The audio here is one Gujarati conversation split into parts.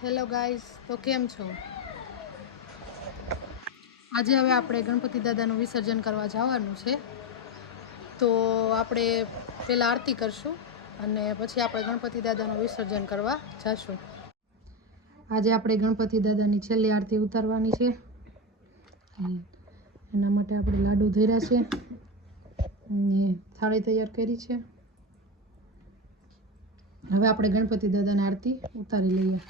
હેલો ગાઈસ, તો કેમ છો? આજે હવે આપણે ગણપતિ દાદાનું વિસર્જન કરવા જવાનું છે. તો આપણે પહેલાં આરતી કરશું અને પછી આપણે ગણપતિ દાદાનું વિસર્જન કરવા જઈશું. આજે આપણે ગણપતિ દાદાની છેલ્લી આરતી ઉતારવાની છે. એના માટે આપણે લાડુ ધર્યા છે અને થાળી તૈયાર કરી છે. હવે આપણે ગણપતિ દાદાની આરતી ઉતારી લઈએ.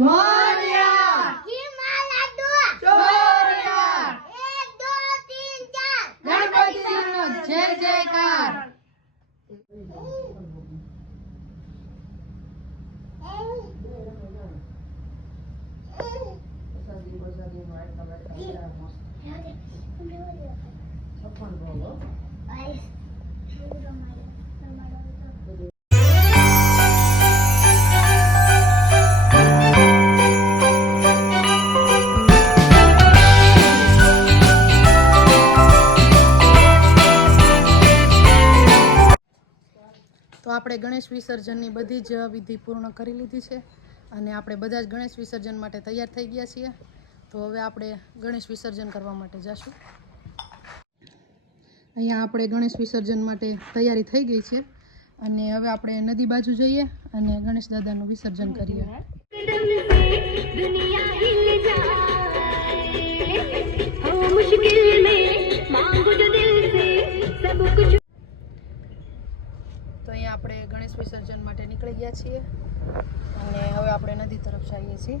मोरया की माला दो चोरया 1 2 3 4 ગણપતિનો જય જયકાર. તો આપણે ગણેશ વિસર્જનની બધી જ વિધિ પૂર્ણ કરી લીધી છે અને આપણે બધા જ ગણેશ વિસર્જન માટે તૈયાર થઈ ગયા છીએ. તો હવે આપણે ગણેશ વિસર્જન કરવા માટે જઈશું. અહીંયા આપણે ગણેશ વિસર્જન માટે તૈયારી થઈ ગઈ છે અને હવે આપણે નદી બાજુ જઈએ અને ગણેશ દાદાનું વિસર્જન કરીએ. તો અહીંયા આપણે ગણેશ વિસર્જન માટે નીકળી ગયા છીએ અને હવે આપણે નદી તરફ જઈએ છીએ.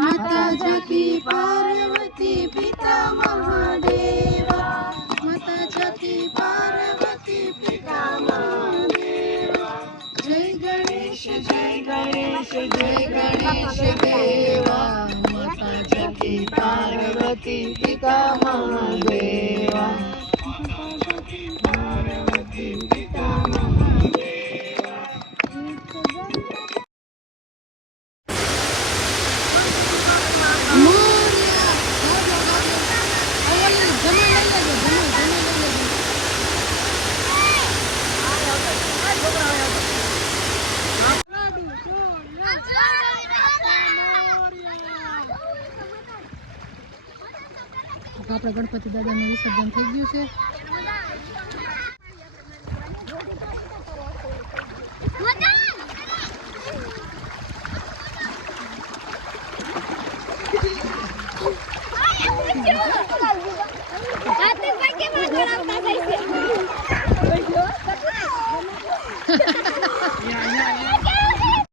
माता जकी पार्वती पिता महादेवा, माता जकी पार्वती पिता महादेवा, जय गणेश जय गणेश देवा, माता जकी पार्वती पिता महादेवा, पार्वती पिता महादेवा. આપણે ગણપતિ દાદાનું વિસર્જન થઈ ગયું છે